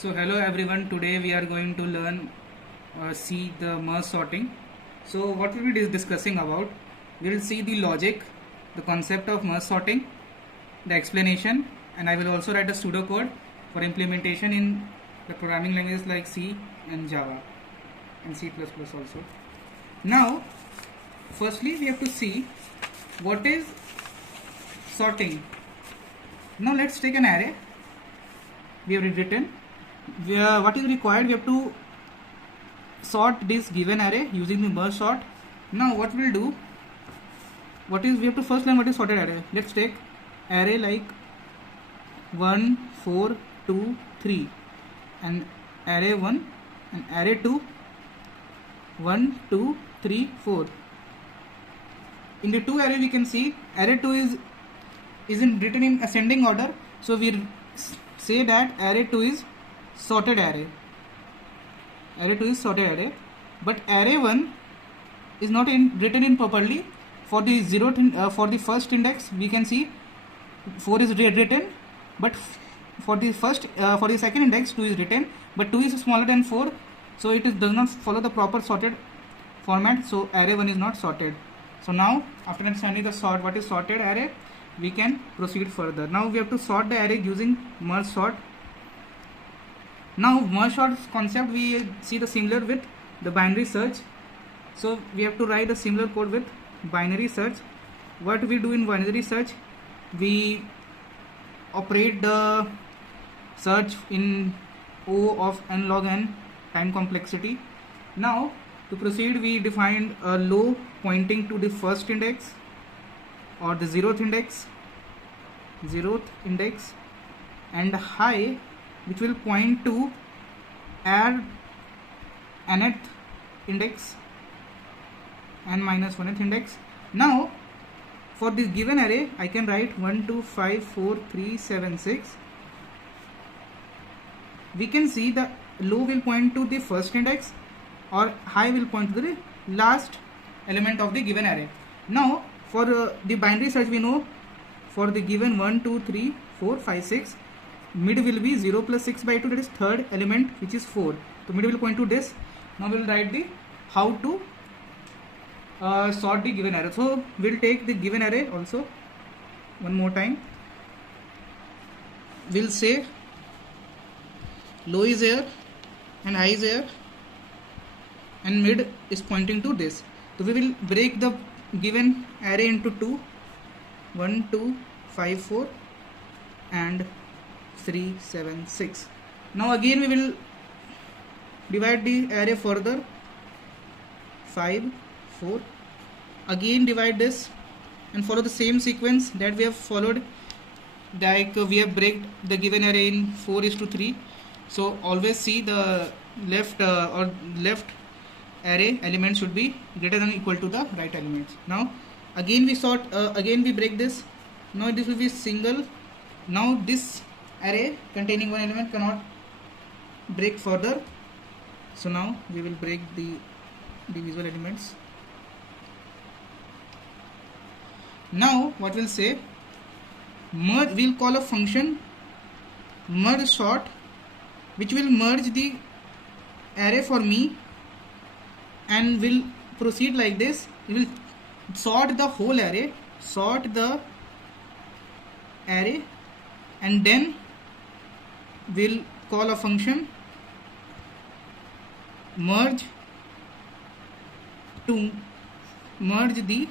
So hello everyone, today we are going to learn see the merge sorting. So what we will be discussing about, we will see the logic, the concept of merge sorting, the explanation, and I will also write a pseudocode for implementation in the programming languages like C and Java and C++ also. Now firstly we have to see what is sorting. Now let's take an array we have written. What is required, we have to sort this given array using the merge sort. Now what we'll do, we have to first learn what is sorted array. Let's take array like 1 4 2 3 and array 1 and array 2 1 2 3 4. In the two array we can see array 2 is written in ascending order, so we say that array 2 is sorted array. Array 2 is sorted array, but array 1 is not written in properly. For the for the first index we can see 4 is written, but for the second index 2 is written, but 2 is smaller than 4, so it does not follow the proper sorted format, so array 1 is not sorted. So now after understanding the what is sorted array, we can proceed further. Now we have to sort the array using merge sort. Now merge sort concept we see the similar with the binary search, so we have to write a similar code with binary search. What we do in binary search, we operate the search in O of n log n time complexity. Now to proceed, we defined a low pointing to the first index or the zeroth index and high which will point to add nth index n minus 1th index. Now for this given array I can write 1 2 5 4 3 7 6. We can see the low will point to the first index or high will point to the last element of the given array. Now for the binary search, we know for the given 1 2 3 4 5 6, mid will be 0 plus 6 by 2, that is third element, which is 4. So mid will point to this. Now we will write the how to sort the given array. So we will take the given array also one more time. We will say low is here and high is here and mid is pointing to this. So we will break the given array into 2, 1 2 5 4 and 3 7 6. Now again we will divide the array further, 5 4, again divide this and follow the same sequence that we have followed, like we have break the given array in 4:3. So always see the left array element should be greater than or equal to the right elements. Now again we sort, again we break this. Now this will be single. Now this array containing one element cannot break further, so now we will break the visual elements. Now what we'll say, merge, we'll call a function merge sort which will merge the array for me and will proceed like this. We will sort the whole array, and then we'll call a function merge to merge the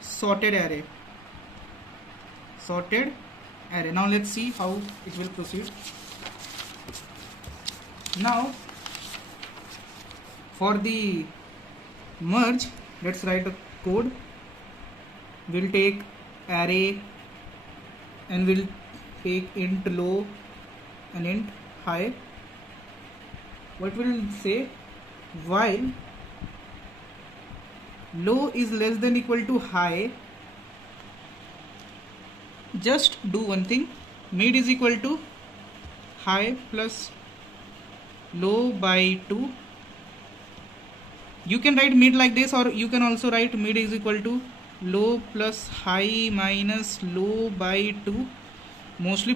sorted array. Now let's see how it will proceed. Now for the merge, let's write a code. We'll take array and we'll take int low and int high. What will say, while low is less than equal to high, just do one thing, mid is equal to high plus low by 2. You can write mid like this, or you can also write mid is equal to low plus high minus low by 2. Mostly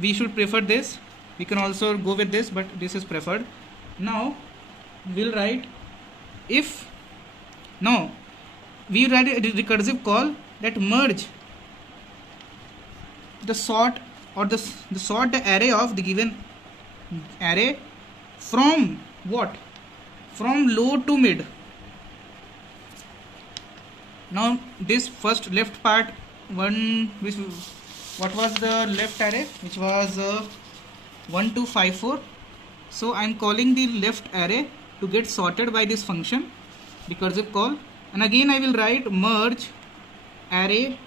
we should prefer this. We can also go with this, but this is preferred. Now we'll write if, now we write a recursive call that merge the sort or the sort the array of the given array from what, from low to mid. Now this first left part, one which, what was the left array, which was 1 2 5 4. So I am calling the left array to get sorted by this function recursive call, and again I will write merge array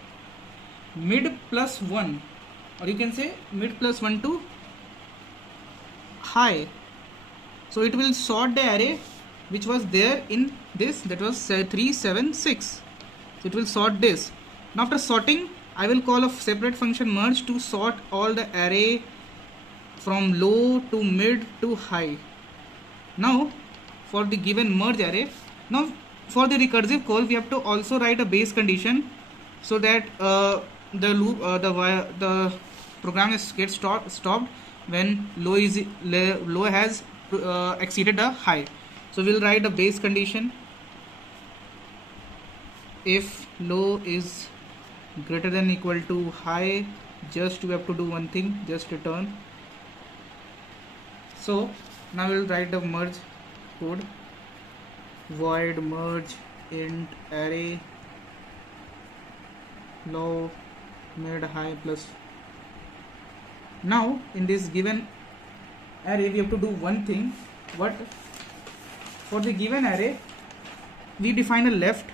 mid plus 1, or you can say mid plus 1 to high. So it will sort the array which was there in this, that was 3 7 6. So it will sort this. Now after sorting, I will call a separate function merge to sort all the array from low to mid to high. Now for the given merge array, now for the recursive call we have to also write a base condition, so that the loop the program gets stopped when low has exceeded the high. So we'll write a base condition if low is greater than equal to high. Just we have to do one thing, just return. So now we'll write the merge code, void merge int array low mid high plus. Now in this given array we have to do one thing. What? For the given array we define a left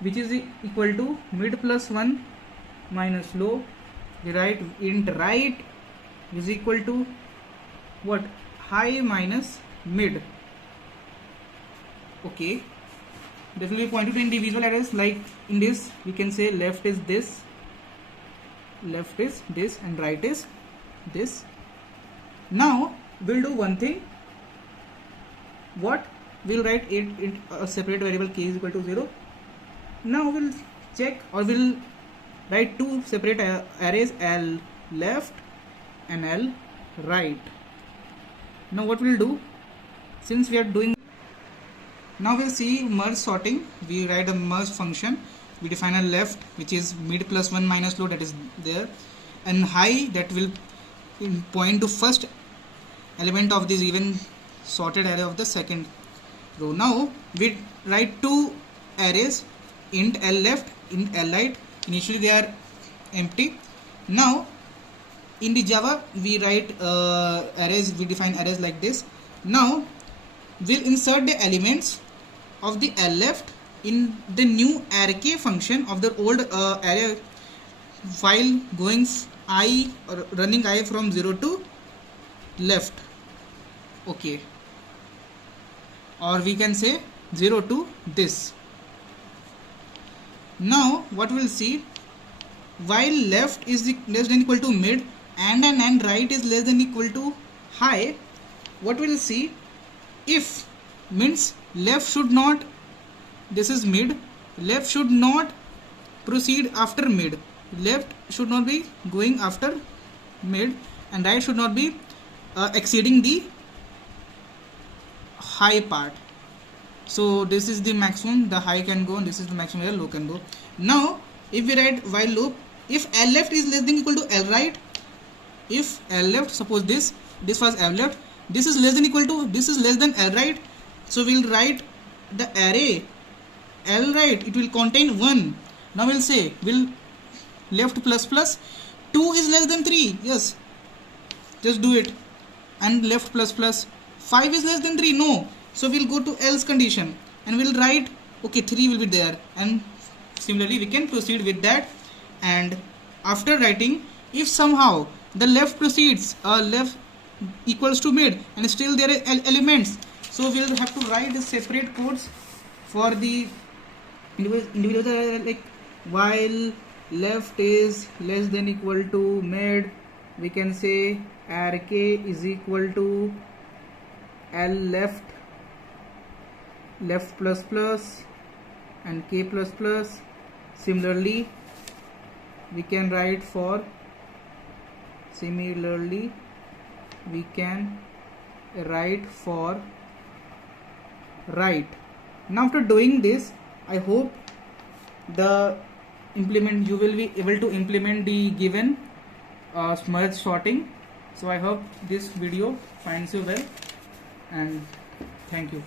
which is equal to mid plus 1 minus low. We write int right is equal to what, high minus mid. Okay, this will be pointed to individual arrays. Like in this we can say left is this, left is this, and right is this. Now we'll do one thing. What? We'll write it in a separate variable k is equal to 0. Now we'll check, or we'll write two separate arrays, L left and L right. Now what we'll do, since we are doing, now we'll see merge sorting. We write a merge function. We define a left which is mid plus 1 minus low, that is there, and high that will point to first element of this even sorted array of the second row. Now we write two arrays, int L left, int L right. Initially they are empty. Now in the Java we write arrays, we define arrays like this. Now we'll insert the elements of the L left in the new array function of the old array while going I or running I from 0 to left. Okay, or we can say 0 to this. Now what we'll see, while left is less than equal to mid and right is less than equal to high, what we'll see, if means left should not, this is mid, left should not proceed after mid, left should not be going after mid, and right should not be exceeding the high part. So this is the maximum the high can go, and this is the maximum where low can go. Now if we write while loop, if L left is less than equal to L right, if L left, suppose this was L left, this is less than equal to, this is less than L right, so we'll write the array L right, it will contain 1. Now we'll say will left plus plus 2 is less than 3, yes, just do it, and left plus plus 5 is less than 3, no. So we'll go to else condition and we'll write okay 3 will be there, and similarly we can proceed with that. And after writing, if somehow the left proceeds left equals to mid and still there are elements, so we'll have to write the separate codes for the individual, like while left is less than equal to mid, we can say array k is equal to L left plus plus and k plus plus. Similarly we can write for Similarly, we can write for right. Now after doing this, I hope you will be able to implement the given merge sorting. So I hope this video finds you well, and thank you.